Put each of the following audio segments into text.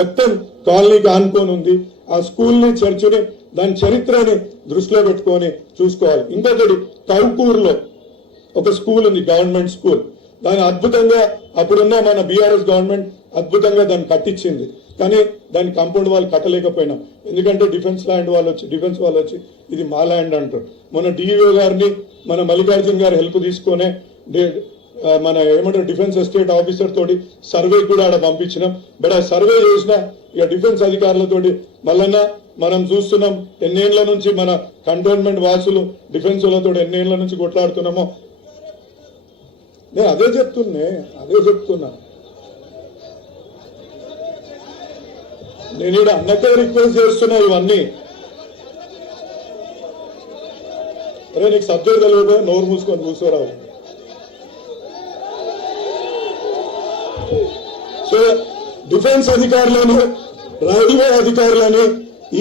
మొత్తం కాలనీకి ఆనుకొని ఉంది. ఆ స్కూల్ని, చర్చిని, దాని చరిత్రని దృష్టిలో పెట్టుకొని చూసుకోవాలి. ఇంకొకటి కౌకూరులో ఒక స్కూల్ ఉంది, గవర్నమెంట్ స్కూల్. దాని అద్భుతంగా అప్పుడున్న మన బీఆర్ఎస్ గవర్నమెంట్ అద్భుతంగా దాన్ని కట్టించింది. కానీ దాని కాంపౌండ్ వాళ్ళు కట్టలేకపోయినాం. ఎందుకంటే డిఫెన్స్ వాళ్ళు వచ్చి ఇది మా ల్యాండ్ అంటారు. మన డిఈఓ గారిని, మన మల్లికార్జున్ గారు హెల్ప్ తీసుకునే మన ఏమంటారు డిఫెన్స్ ఎస్టేట్ ఆఫీసర్ తోటి సర్వే కూడా ఆడ పంపించినాం. బట్ ఆ సర్వే చేసిన ఇక డిఫెన్స్ అధికారులతోటి మళ్ళన్న మనం చూస్తున్నాం ఎన్నేళ్ల నుంచి మన కంటోన్మెంట్ వాసులు డిఫెన్స్ వాళ్ళతో ఎన్నేళ్ల నుంచి కొట్లాడుతున్నామో. నేను అదే చెప్తున్నా. నేను ఇక్కడ అన్నకే రిక్వెస్ట్ చేస్తున్నా ఇవన్నీ. అరే నీకు సబ్జెక్ట్ తెలియదు, నోరు మూసుకొని కూర్చోరావు. సో డిఫెన్స్ అధికారులను, రైల్వే అధికారులని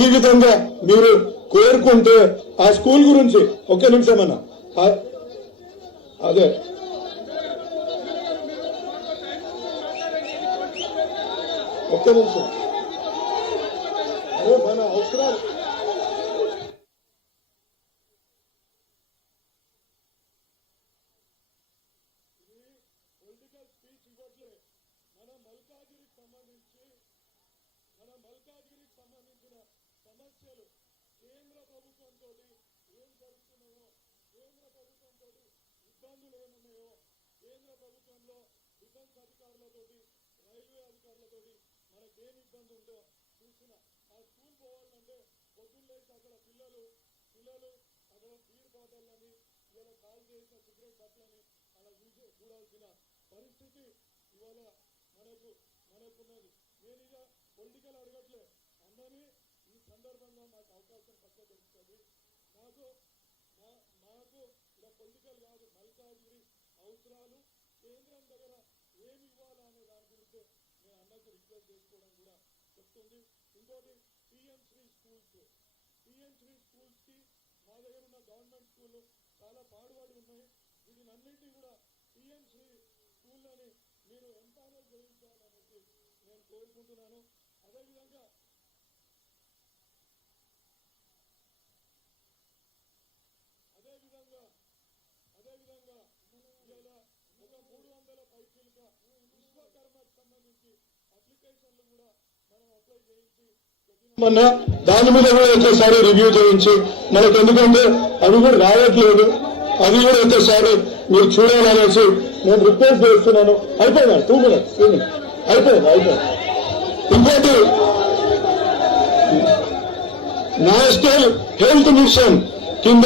ఈ విధంగా మీరు కోరుకుంటే ఆ స్కూల్ గురించి ఒక్క నిమిషం అన్న, అదే ఒక్క నిమిషం, అదే మన అవసరాలు సంబంధించిన సమస్యలు కేంద్ర ప్రభుత్వంతో ఏం జరుగుతున్నాయో, కేంద్ర ప్రభుత్వంతో ఇబ్బందులు ఏమున్నాయో, కేంద్ర ప్రభుత్వంలో డిఫెన్స్ అధికారులతోటి, రైల్వే అధికారులతోటి మనకేం ఇబ్బంది ఉందో చూసిన. ఆ స్కూల్ పోవాలంటే పొద్దున్నేసి అక్కడ పిల్లలు అక్కడ బీర్ బాటల్లని, ఇవాళ కాల్ చేసిన సిగరెట్ బట్టలని అలా చూడాల్సిన పరిస్థితి ఇవాళ మనకున్నది. నేను ఇక పొలిటికల్ అడగట్లే అన్నని, ఈ సందర్భంగా నాకు అవకాశం పక్క దొరుకుతుంది. మాకు ఇలా పొలిటికల్ కాదు, మల్కాజ్గిరి అవసరాలు కేంద్రం దగ్గర ఏమి ఇవ్వాలా అనే దాని గురించి నేను అన్నకు రిక్వెస్ట్ చేసుకోవడం కూడా చెప్తుంది. ఇంకోటి పిఎం3 స్కూల్స్ కి మా దగ్గర ఉన్న గవర్నమెంట్ స్కూళ్ళు చాలా పాడుబడి ఉన్నాయి. వీటినన్నింటినీ కూడా పిఎం3 స్కూళ్ళని మీరు ఎంపైనల్ చేయించాలనేసి నేను కోరుకుంటున్నాను. అదేవిధంగా ఇలా ఒక 300 పైసలుగా విశ్వకర్మకు సంబంధించి అప్లికేషన్లు కూడా మనం అప్లై చేయించి దాని మీద కూడా ఒకసారి రివ్యూ చేయించి మనకు, ఎందుకంటే అవి కూడా రావట్లేదు, అది కూడా ఒకసారి మీరు చూడాలనేసి నేను రిక్వెస్ట్ చేస్తున్నాను. అయిపోయిందా 2 minutes అయిపోయింది. ఇంకోటి నేషనల్ హెల్త్ మిషన్ కింద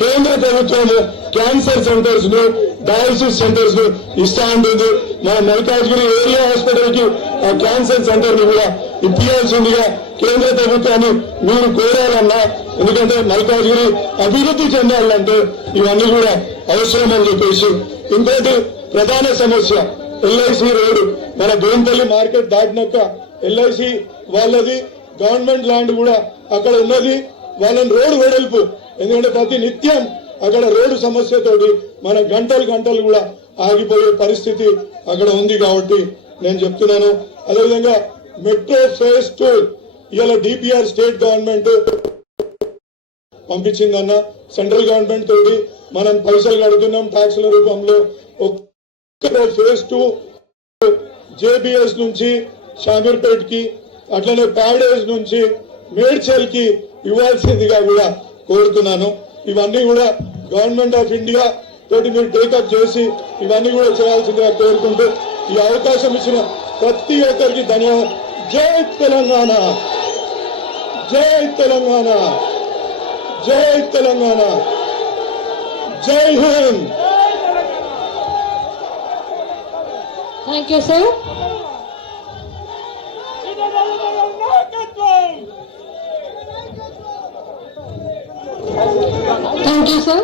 కేంద్ర ప్రభుత్వం క్యాన్సర్ సెంటర్స్ ను, డయాలసిస్ సెంటర్స్ ను ఇస్తా ఉంటుంది. మన మల్కాజ్గిరి ఏరియా హాస్పిటల్ కి ఆ క్యాన్సర్ సెంటర్ ని కూడా ఇప్పించాల్సిందిగా కేంద్ర ప్రభుత్వాన్ని మీరు కోరాలన్నా. ఎందుకంటే మల్కాజ్గిరి అభివృద్ధి చెందాలంటే ఇవన్నీ కూడా అవసరం అని చెప్పేసి. ఇంకోటి ప్రధాన సమస్య ఎల్ఐసి రోడ్డు. మన బోయినపల్లి మార్కెట్ దాటినాక ఎల్ఐసి వాళ్ళది గవర్నమెంట్ ల్యాండ్ కూడా అక్కడ ఉన్నది. వాళ్ళని రోడ్డు వెడల్పు, ఎందుకంటే ప్రతి నిత్యం అక్కడ రోడ్డు సమస్యతోటి మన గంటలు కూడా ఆగిపోయే పరిస్థితి అక్కడ ఉంది. కాబట్టి నేను చెప్తున్నాను. అదేవిధంగా మెట్రో ఫేజ్ 2 ఇవాళ డిపిఆర్ స్టేట్ గవర్నమెంట్ పంపించిందన్న. సెంట్రల్ గవర్నమెంట్ తోటి మనం పైసలు కడుతున్నాం ట్యాక్స్ల రూపంలో. ఫేజ్ 2 జేబీఎస్ నుంచి షామీర్పేట్ కి, అట్లనే ప్యాడేజ్ నుంచి మేడ్చల్ కి ఇవ్వాల్సిందిగా కూడా కోరుతున్నాను. ఇవన్నీ కూడా గవర్నమెంట్ ఆఫ్ ఇండియా తోటి మీరు టేకప్ చేసి ఇవన్నీ కూడా చేయాల్సిందిగా కోరుకుంటూ ఈ అవకాశం ఇచ్చిన ప్రతి ఒక్కరికి ధన్యవాదాలు. జై తెలంగాణ, జై తెలంగాణ, జై తెలంగాణ, జై Hind. Thank you, sir. Thank you, sir.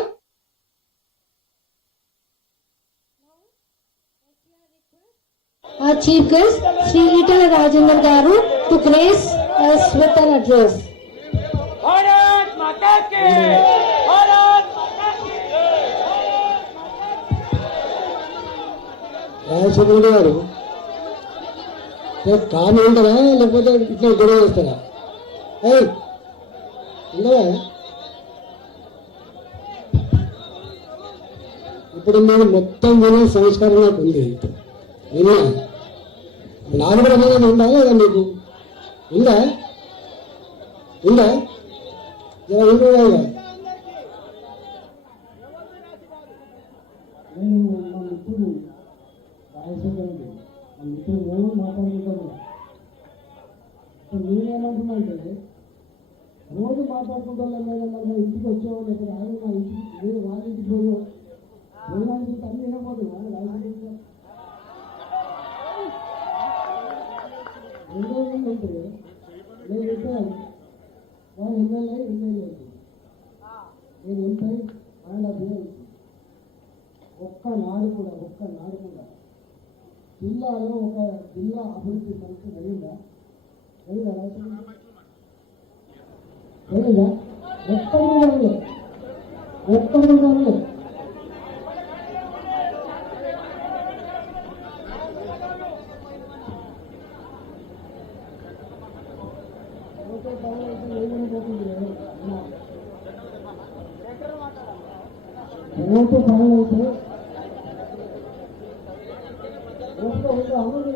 Our chief guest, Sri Itala Rajendra Garu, to grace us with an address. Bharat Mata ki! Bharat Mata ki! Rajasekhar గారు కారణం ఉంటుందా లేకపోతే ఇట్లా గొడవ చేస్తారా? ఉండదా? ఇప్పుడు నేను మొత్తం వినే సంస్కారం నాకు ఉంది. విన్నా నాకు కూడా ఏమైనా ఉందా లేదా? మీకు ఉందా? ఉందా? ఇలా ఉంటుందా? నేను మా మిత్రుడు రాజశేఖర్ రెడ్డి, మా మిత్రుడు మేము మాట్లాడుకుంటాము. నేనేమంటున్నానంటే రోజు మాట్లాడుకుంటాం లేదా ఇంటికి వచ్చాము, లేకపోతే ఆయన మా ఇంటికి నేను వాళ్ళ ఇంటికి పోయాం, పోయడానికి తల్లి ఏమవుతుంది రాజశేఖర్. రెండో ఏంటంటే నేను చెప్పాను వాళ్ళు ఎమ్మెల్యే నేను ఎంపై ఆయన ఒక్కనాడు కూడా జిల్లాలో ఒక జిల్లా అభివృద్ధి సంస్థ జరిగిందా? జరిగిందా? ఒక్కడు కాదు. ఓటు ఫైనల్ అయితే అమలు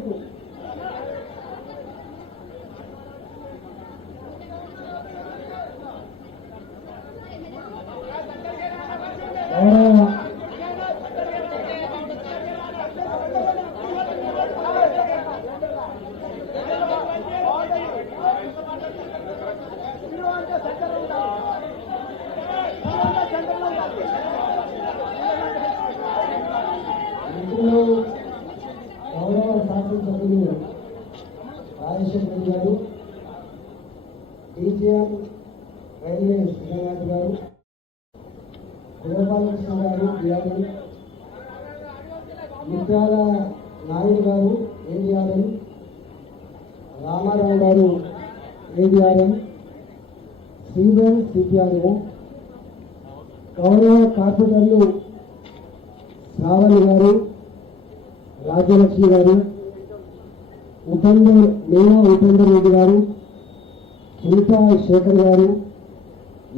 గౌరవ శాసనసభ్యులు రాజశేఖర్ రెడ్డి గారు, డీజీఎం రైల్వే శ్రీనాథ్ గారు, గోపాలకృష్ణ గారు బిఆర్ఎం, ముత్యాల నాయుడు గారు ఏడీఆర్ఎం, రామారావు గారు ఏడీఆర్ఎం, శ్రీధర్ సిపిఆర్ఓ, గౌరవ కార్పొరేటర్లు శ్రావణి గారు, రాజ్యలక్ష్మి గారు, మీనా ఉపేందర్ రెడ్డి గారు, సునీతా శేఖర్ గారు,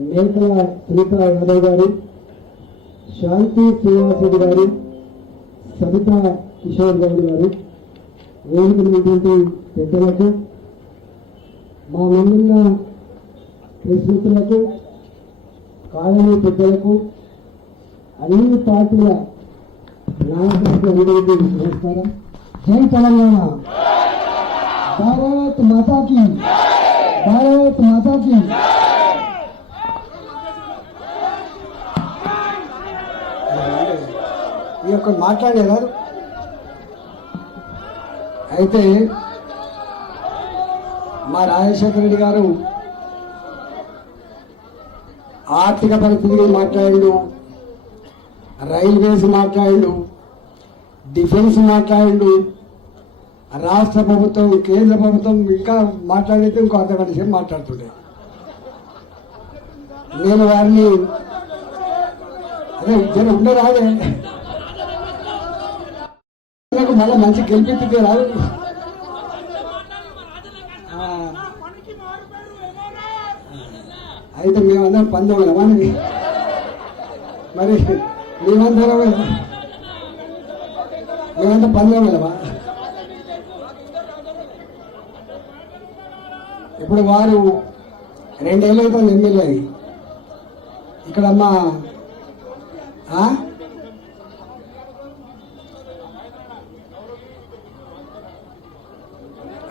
మేకల సునీతా యాదవ్ గారు, శాంతి శ్రీనివాస్ రెడ్డి గారు, సబితా కిషోర్ గౌడ్ గారు, వేదిక ఉన్నటువంటి పెద్దలకు, మా ముందున్న ప్రశ్నితులకు, కాలనీ పెద్దలకు, అన్ని పార్టీల నాయకులకు అందరికీ నమస్కారం. జై తెలంగాణ. భారత్ మాతాకి, భారత్ మాతాకి. ఈ యొక్క మాట్లాడేవారు అయితే మా రాజశేఖర రెడ్డి గారు ఆర్థిక పరిస్థితి మాట్లాడిండు, రైల్వేస్ మాట్లాడిండు, డిఫెన్స్ మాట్లాడిండు, రాష్ట్ర ప్రభుత్వం కేంద్ర ప్రభుత్వం ఇంకా మాట్లాడితే ఇంకో అర్ధగంట సేపు మాట్లాడుతుండే. నేను వారిని అదే జనం ఉండరాదే మళ్ళీ మంచి గెలిపిస్తే రాదు. అయితే మేమందరం పందెమా మరి మేమంతా పందెమా? ఇప్పుడు వారు 2 ఏళ్ళు అవుతుంది ఎమ్మెల్యే ఇక్కడ. అమ్మా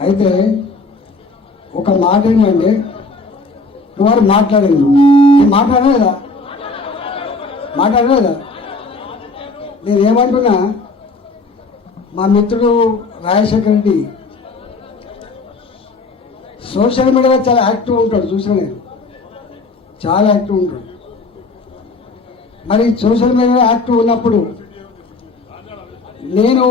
అయితే ఒక మాట ఏంటంటే వారు మాట్లాడిండు, మాట్లాడలేదా? నేనేమంటున్నా, మా మిత్రుడు రాజశేఖర్ రెడ్డి సోషల్ మీడియాలో చాలా యాక్టివ్ ఉంటాడు, చూసిన నేను చాలా యాక్టివ్ ఉంటాడు. మరి సోషల్ మీడియాలో యాక్టివ్ ఉన్నప్పుడు నేను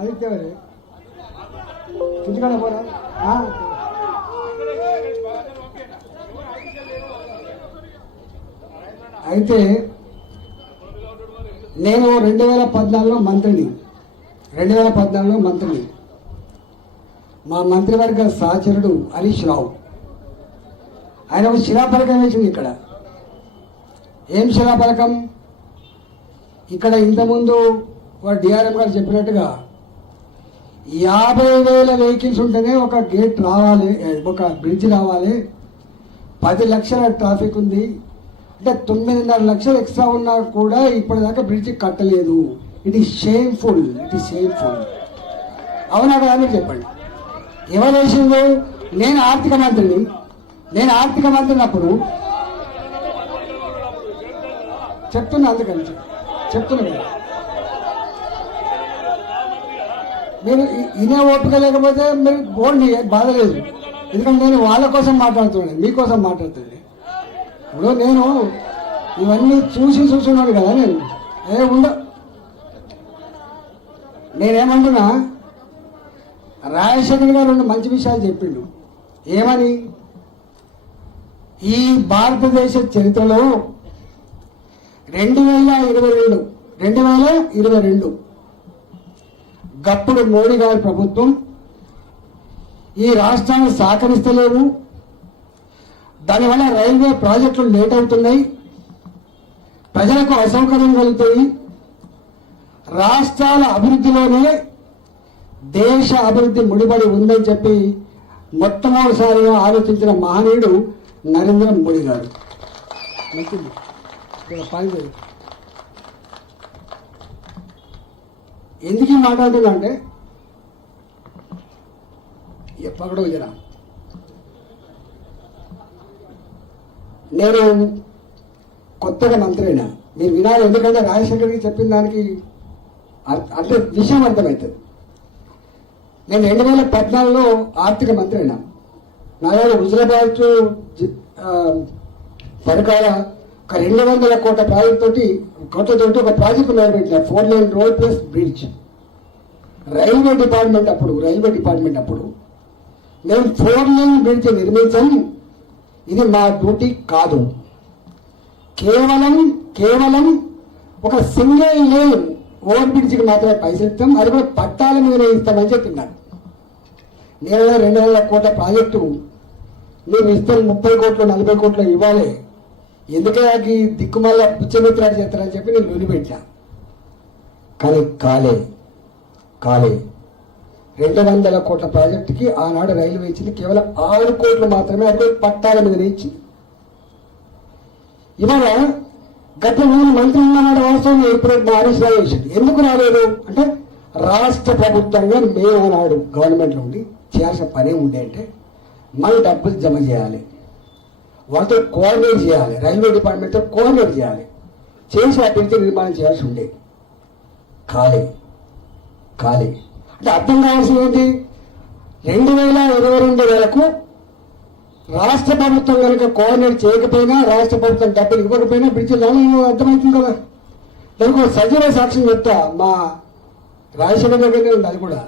ఆదిత్య చుట్టుకాడ పోరా. అయితే నేను 2014లో మంత్రిని. 2014లో మంత్రిని. మా మంత్రివర్గ సహచరుడు హరీష్ రావు ఆయన ఒక శిలాఫలకం వేసింది ఇక్కడ. ఏం శిలాఫలకం? ఇక్కడ ఇంతకుముందు డిఆర్ఎం గారు చెప్పినట్టుగా 50,000 వెహికల్స్ ఉంటేనే ఒక గేట్ రావాలి, ఒక బ్రిడ్జ్ రావాలి. 10 లక్షల ట్రాఫిక్ ఉంది అంటే 9.5 లక్షలు ఎక్స్ట్రా ఉన్నా కూడా ఇప్పటిదాకా బ్రిడ్జ్ కట్టలేదు. It is shameful. అవునా కదా మీరు చెప్పండి. ఎవరు వేసింది? నేను ఆర్థిక మంత్రిని. నేను ఆర్థిక మంత్రినప్పుడు చెప్తున్నా, అందుకని చెప్తున్నా కదా. మీరు ఇనే ఓపిక లేకపోతే మీరు బోర్డు బాధ లేదు. ఎందుకంటే నేను వాళ్ళ కోసం మాట్లాడుతున్నాను, మీకోసం మాట్లాడుతుంది. ఇప్పుడు నేను ఇవన్నీ చూస్తున్నాను కదా. నేనేమంటున్నా, రాజశేఖర్ గారు 2 మంచి విషయాలు చెప్పిండు. ఏమని? ఈ భారతదేశ చరిత్రలో 2022 గప్పుడు మోడీ గారి ప్రభుత్వం ఈ రాష్ట్రాన్ని సహకరిస్తలేవు, దానివల్ల రైల్వే ప్రాజెక్టులు లేట్ అవుతున్నాయి, ప్రజలకు అసౌకర్యం కలుగుతాయి, రాష్ట్రాల అభివృద్ధిలోనే దేశ అభివృద్ధి ముడిపడి ఉందని చెప్పి మొట్టమొదటిసారిగా ఆలోచించిన మహనీయుడు నరేంద్ర మోడీ గారు. ఎందుకు మాట్లాడుతున్నా అంటే ఎప్పటికో జరా నేను కొత్తగా మంత్రి అయినా మీరు వినాలి. ఎందుకంటే రాజశేఖర్కి చెప్పిన దానికి అంటే విషయం అర్థమవుతుంది. నేను 2014లో ఆర్థిక మంత్రి అయినా. నా దగ్గర హుజరాబాద్ పరకాల ఒక 200 కోట్ల ప్రాజెక్ట్ కోట్లతోటి ఒక ప్రాజెక్టు మొదలుపెట్టిన 4 lane road plus bridge. Railway department అప్పుడు మేము 4 లేన్ బ్రిడ్జ్ నిర్మించాం. ఇది మా డ్యూటీ కాదు. కేవలం ఒక సింగిల్ లేన్ ఓవర్ బ్రిడ్జ్కి మాత్రమే పైసలు ఇస్తాం, అది కూడా పట్టాల మీద ఇస్తామని చెప్తున్నాను. నేను 200 కోట్ల ప్రాజెక్టు మేము ఇస్తాం, 30 కోట్లు 40 కోట్లు ఇవ్వాలి. ఎందుకే దిక్కుమల్ల పుచ్చమిత్రాలు చేస్తారని చెప్పి నేను నిలబెట్టా. కానీ కాలే 200 కోట్ల ప్రాజెక్టుకి ఆనాడు రైల్వే ఇచ్చింది కేవలం 6 కోట్లు మాత్రమే, అది పట్టాల మీద ఇచ్చింది. ఇవాళ గత నేను మంత్రి ఉన్ననాడు వాస్తవం ఇప్పుడు హరీష్ రావు వేసింది. ఎందుకు రాలేదు అంటే రాష్ట్ర ప్రభుత్వంగా మేము ఆనాడు గవర్నమెంట్లో ఉండి చేయాల్సిన పనే ఉండే అంటే మన డబ్బులు జమ చేయాలి, వాళ్ళతో కోఆర్డినేట్ చేయాలి, రైల్వే డిపార్ట్మెంట్తో కోఆర్డినేట్ చేయాలి, చేసి అభివృద్ధి నిర్మాణం చేయాల్సి ఉండే. ఖాళీ అంటే అర్థం కావాల్సింది ఏంటి? 2022 వరకు రాష్ట్ర ప్రభుత్వం కనుక కోఆర్డినేట్ చేయకపోయినా, రాష్ట్ర ప్రభుత్వం డబ్బులు ఇవ్వకపోయినా బ్రిడ్జిలు అర్థమవుతుంది కదా. దానికి ఒక సజీవ సాక్ష్యం చెప్తా. మా రాజశేఖర్ దగ్గరనే ఉంది. అది కూడా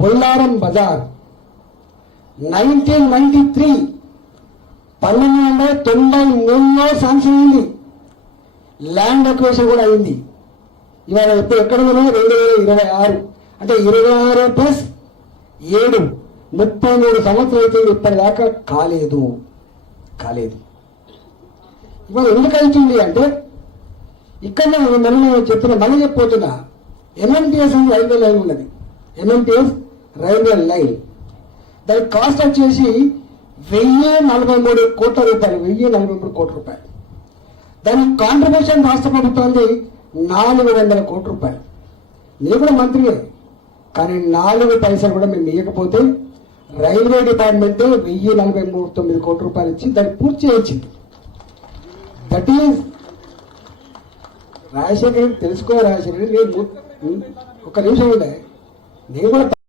బొల్లారం బజార్ 1993 1993లో శాంక్షన్ అయింది. ల్యాండ్ అక్వేషన్ కూడా అయింది. ఇవాళ ఇప్పుడు ఎక్కడ ఉన్నామో 2026 అంటే 26+7 33 సంవత్సరాలు అయితే ఇప్పటిదాకా కాలేదు. ఇవాళ ఎందుకు అవుతుంది అంటే ఇక్కడ మనం చెప్పిన మళ్ళీ చెప్పిపోతున్నా. ఎంఎంటీఎస్ అని రైల్వే లైన్ ఉన్నది. ఎంఎంటీఎస్ రైల్వే లైన్ దాని కాస్ట్ వచ్చేసి 1043 కోట్ల రూపాయలు. 1043 కోట్ల రూపాయలు. దాని కాంట్రిబ్యూషన్ రాష్ట్ర ప్రభుత్వానికి 400 కోట్ల రూపాయలు. నేను కూడా మంత్రిగా, కానీ 4 పైసలు కూడా మేము ఇవ్వకపోతే రైల్వే డిపార్ట్మెంట్ 1049 కోట్ల రూపాయలు ఇచ్చి దాన్ని పూర్తి చేయించింది. దట్ ఈజ్ రాజశేఖర్ తెలుసుకో. రాజశేఖర్ నేను ఒక నిమిషం ఉండే నేను కూడా